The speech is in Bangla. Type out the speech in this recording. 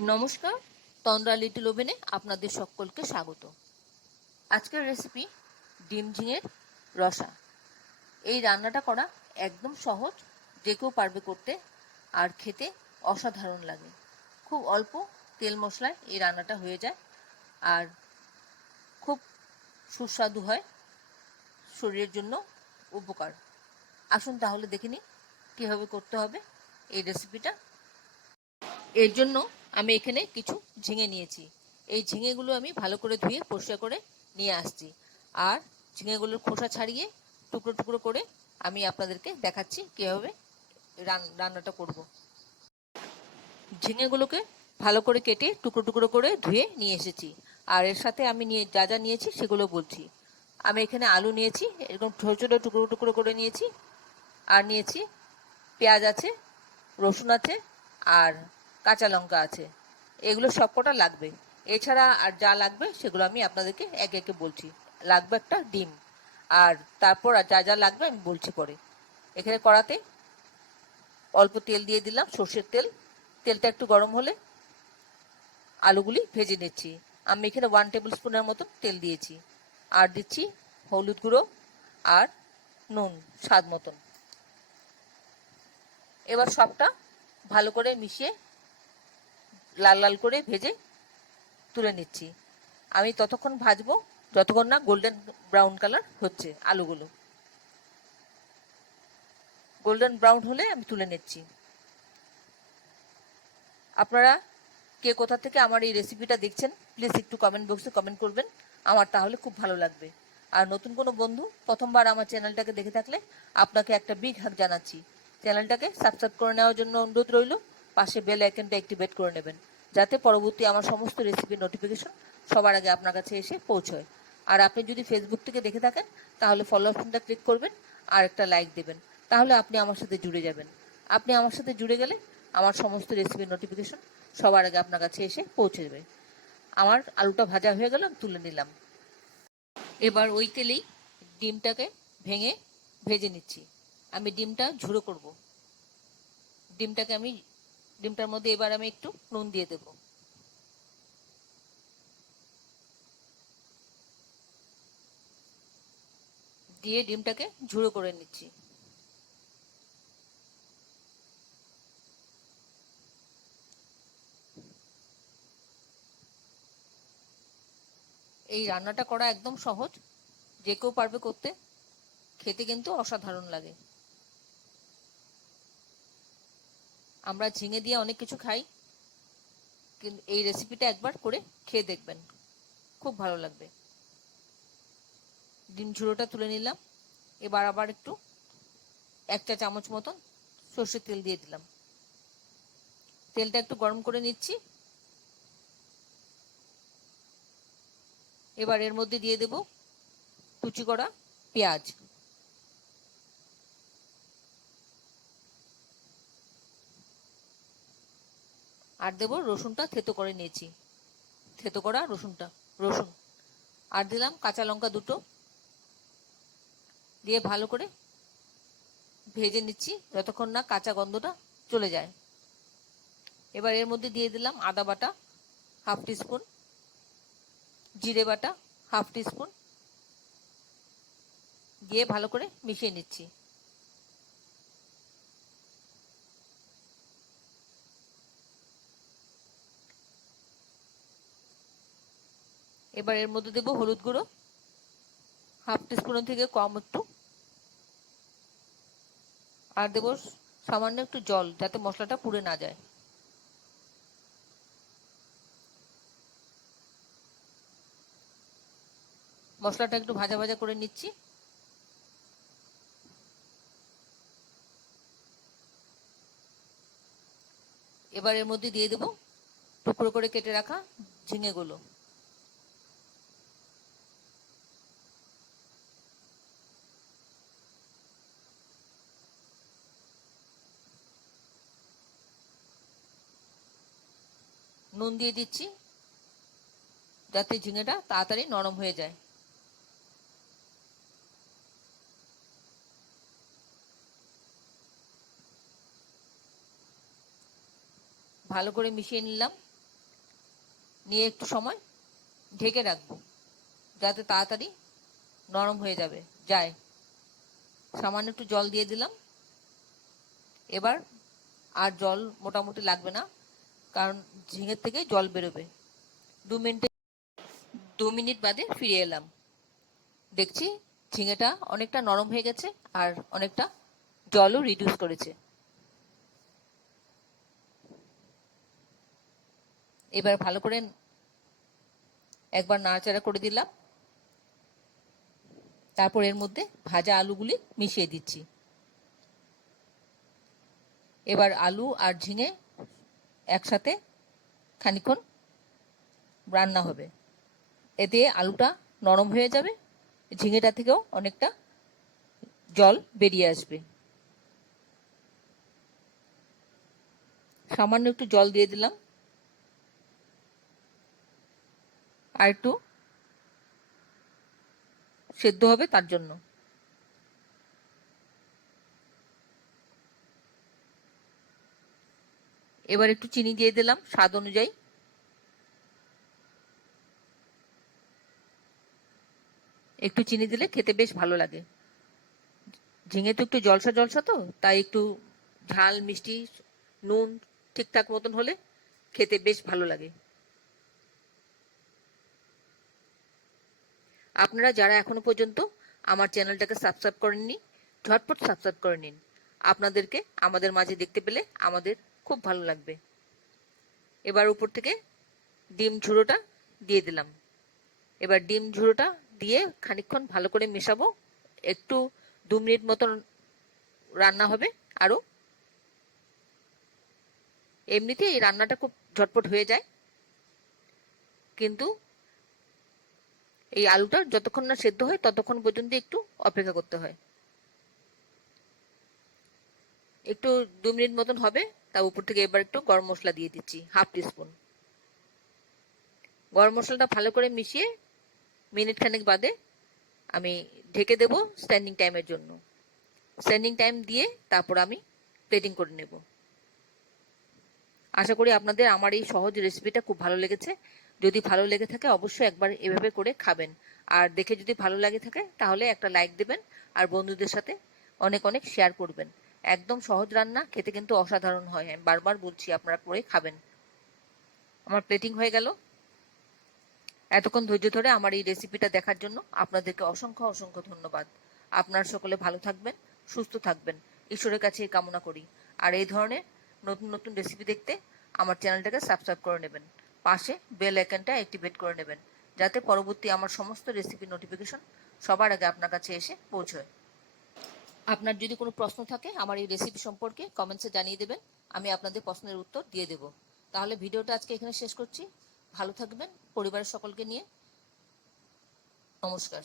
নমস্কার, তন্দ্রা লিটল ওভেনে আপনাদের সকলকে স্বাগত। আজকের রেসিপি ডিম ঝিঙের রসা। এই রান্নাটা করা একদম সহজ, যে কেউ পারবে করতে, আর খেতে অসাধারণ লাগে। খুব অল্প তেল মশলায় এই রান্নাটা হয়ে যায়, আর খুব সুস্বাদু হয়, শরীরের জন্য উপকার। আসুন তাহলে দেখে নিই কীভাবে করতে হবে এই রেসিপিটা। এর জন্য আমি এখানে কিছু ঝিঙে নিয়েছি। এই ঝিঙেগুলো আমি ভালো করে ধুয়ে পরিষ্কার করে নিয়ে আসছি, আর ঝিঙেগুলোর খোসা ছাড়িয়ে টুকরো টুকরো করে আমি আপনাদেরকে দেখাচ্ছি কীভাবে রান্নাটা করব। ঝিঙেগুলোকে ভালো করে কেটে টুকরো টুকরো করে ধুয়ে নিয়ে এসেছি, আর এর সাথে আমি যা যা নিয়েছি সেগুলো বলছি। আমি এখানে আলু নিয়েছি, এরকম ছোটো ছোটো টুকরো টুকরো করে নিয়েছি, আর নিয়েছি পেঁয়াজ আছে, রসুন আছে, আর কাঁচা লঙ্কা আছে। এগুলো সবকটা লাগবে। এছাড়া আর যা লাগবে সেগুলো আমি আপনাদেরকে একে একে বলছি। লাগবে একটা ডিম, আর তারপর আর যা যা লাগবে আমি বলছি পরে। এখানে কড়াতে অল্প তেল দিয়ে দিলাম, সর্ষের তেল। তেলটা একটু গরম হলে আলুগুলি ভেজে নিচ্ছি। আমি এখানে 1 টেবিল স্পুনের মতো তেল দিয়েছি, আর দিচ্ছি হলুদ গুঁড়ো আর নুন স্বাদ মতন। এবার সবটা ভালো করে মিশিয়ে লাল লাল করে ভেজে তুলে নিচ্ছি। আমি ততক্ষণ ভাজবো যতক্ষণ না গোল্ডেন ব্রাউন কালার হচ্ছে আলুগুলো। গোল্ডেন ব্রাউন হলে আমি তুলে নিচ্ছি। আপনারা কে কোথা থেকে আমার এই রেসিপিটা দেখছেন প্লিজ একটু কমেন্ট বক্সে কমেন্ট করবেন, আমার তাহলে খুব ভালো লাগবে। আর নতুন কোনো বন্ধু প্রথমবার আমার চ্যানেলটাকে দেখে থাকলে আপনাকে একটা বিগ হাগ জানাচ্ছি। চ্যানেলটাকে সাবস্ক্রাইব করে নেওয়ার জন্য অনুরোধ রইল। পাশে বেল আইকনটা অ্যাক্টিভেট করে নেবেন, যাতে পরবর্তী আমার সমস্ত রেসিপির নোটিফিকেশন সবার আগে আপনার কাছে এসে পৌঁছয়। আর আপনি যদি ফেসবুক থেকে দেখে থাকেন তাহলে ফলো অপশনটা ক্লিক করবেন আর একটা লাইক দেবেন, তাহলে আপনি আমার সাথে জুড়ে যাবেন। আপনি আমার সাথে জুড়ে গেলে আমার সমস্ত রেসিপির নোটিফিকেশন সবার আগে আপনার কাছে এসে পৌঁছে যাবে। আমার আলুটা ভাজা হয়ে গেল, আমি তুলে নিলাম। এবার ওই তেলেই ডিমটাকে ভেঙে ভেজে নিচ্ছি। আমি ডিমটা ঝুড়ো করব। ডিমটার মধ্যে এবার আমি একটু নুন দিয়ে দেব। দিয়ে ডিমটাকে ঝুড়ো করে নিচ্ছি। এই রান্নাটা করা একদম সহজ, যে কেউ পারবে করতে, খেতে কিন্তু অসাধারণ লাগে। আমরা ঝিঙে দিয়ে অনেক কিছু খাই, কিন্তু এই রেসিপিটা একবার করে খেয়ে দেখবেন, খুব ভালো লাগবে। ডিম ঝুড়োটা তুলে নিলাম। এবার আবার একটু 1 চা চামচ মতন সর্ষের তেল দিয়ে দিলাম। তেলটা একটু গরম করে নিচ্ছি। এবার এর মধ্যে দিয়ে দেব কুচি করা পেঁয়াজ, আর দেব রসুনটা থেতো করে নিয়েছি, থেতো করা রসুন, আর দিলাম কাঁচা লঙ্কা দুটো, দিয়ে ভালো করে ভেজে নিচ্ছি যতক্ষণ না কাঁচা গন্ধটা চলে যায়। এবার এর মধ্যে দিয়ে দিলাম আদা বাটা 1/2 টিস্পুন, জিরে বাটা 1/2 টিস্পুন, দিয়ে ভালো করে মিশিয়ে নিচ্ছি। এবার এর মধ্যে দেব হলুদ গুঁড়ো 1/2 টিস্পুনের থেকে কম একটু, আর দেব সামান্য একটু জল, যাতে মশলাটা পুড়ে না যায়। মশলাটা একটু ভাজা ভাজা করে নিচ্ছি। এবার এর মধ্যে দিয়ে দেব টুকরো করে কেটে রাখা ঝিঙেগুলো। নুন দিয়ে দিচ্ছি, যাতে ঝিঙেটা তাড়াতাড়ি নরম হয়ে যায়। ভালো করে মিশিয়ে নিলাম। নিয়ে একটু সময় ঢেকে রাখবো যাতে তাড়াতাড়ি নরম হয়ে যায়। সামান্য একটু জল দিয়ে দিলাম। এবার আর জল মোটামুটি লাগবে না, কারণ ঝিঙের থেকে জল বেরোবে। 2 মিনিট বাদে ফিরে এলাম। দেখছি ঝিঙেটা অনেকটা নরম হয়ে গেছে আর অনেকটা জলও রিডিউস করেছে। এবার ভালো করে একবার নাড়াচাড়া করে দিলাম। তারপর এর মধ্যে ভাজা আলুগুলি মিশিয়ে দিচ্ছি। এবার আলু আর ঝিঙে একসাথে খানিকক্ষণ রান্না হবে। এতে আলুটা নরম হয়ে যাবে, ঝিঙেটা থেকেও অনেকটা জল বেরিয়ে আসবে। সামান্য একটু জল দিয়ে দিলাম, আর একটু সেদ্ধ হবে তার জন্য। এবার একটু চিনি দিয়ে দিলাম স্বাদ অনুযায়ী। একটু চিনি দিলে খেতে বেশ ভালো লাগে। ঝিঙে তো একটু জলসা জলসা, তো তাই একটু ঝাল মিষ্টি নুন ঠিকঠাক মতন হলে খেতে বেশ ভালো লাগে। আপনারা যারা এখনো পর্যন্ত আমার চ্যানেলটাকে সাবস্ক্রাইব করেননি, ঝটপট সাবস্ক্রাইব করে নিন। আপনাদেরকে আমাদের মাঝে দেখতে পেলে আমাদের খুব ভালো লাগবে। এবার উপর থেকে ডিম ঝুড়োটা দিয়ে দিলাম। এবার ডিম ঝুড়োটা দিয়ে খানিকক্ষণ ভালো করে মেশাবো। একটু 2 মিনিট মতন রান্না হবে আরো। এমনিতে এই রান্নাটা খুব ঝটপট হয়ে যায়, কিন্তু এই আলুটা যতক্ষণ না সেদ্ধ হয় ততক্ষণ পর্যন্ত একটু অপেক্ষা করতে হয়। একটু 2 মিনিট মতন হবে, তার উপর থেকে এবার একটু গরম মশলা দিয়ে দিচ্ছি, 1/2 টিস্পুন। গরম মশলাটা ভালো করে মিশিয়ে মিনিট খানেক বাদে আমি ঢেকে দেবো স্ট্যান্ডিং টাইমের জন্য। স্ট্যান্ডিং টাইম দিয়ে তারপর আমি প্লেটিং করে নেব। আশা করি আপনাদের আমার এই সহজ রেসিপিটা খুব ভালো লেগেছে। যদি ভালো লেগে থাকে অবশ্যই একবার এভাবে করে খাবেন, আর দেখে যদি ভালো লাগে থাকে তাহলে একটা লাইক দেবেন, আর বন্ধুদের সাথে অনেক অনেক শেয়ার করবেন। একদম সহজ রান্না, খেতে কিন্তু অসাধারণ হয়। আমি বারবার বলছি আপনারা করে খাবেন। আমার প্লেটিং হয়ে গেল। এতক্ষণ ধৈর্য ধরে আমার এই রেসিপিটা দেখার জন্য আপনাদেরকে অসংখ্য অসংখ্য ধন্যবাদ। আপনারা সকলে ভালো থাকবেন, সুস্থ থাকবেন, ঈশ্বরের কাছে এই কামনা করি। আর এই ধরনের নতুন নতুন রেসিপি দেখতে আমার চ্যানেলটাকে সাবস্ক্রাইব করে নেবেন, পাশে বেল আইকনটা অ্যাক্টিভেট করে নেবেন, যাতে পরবর্তী আমার সমস্ত রেসিপি নোটিফিকেশন সবার আগে আপনার কাছে এসে পৌঁছয়। আপনার যদি কোনো প্রশ্ন থাকে আমার এই রেসিপি সম্পর্কে কমেন্টসে জানিয়ে দেবেন, আমি আপনাদের প্রশ্নের উত্তর দিয়ে দেব। তাহলে ভিডিওটা আজকে এখানে শেষ করছি। ভালো থাকবেন পরিবারের সকলকে নিয়ে। নমস্কার।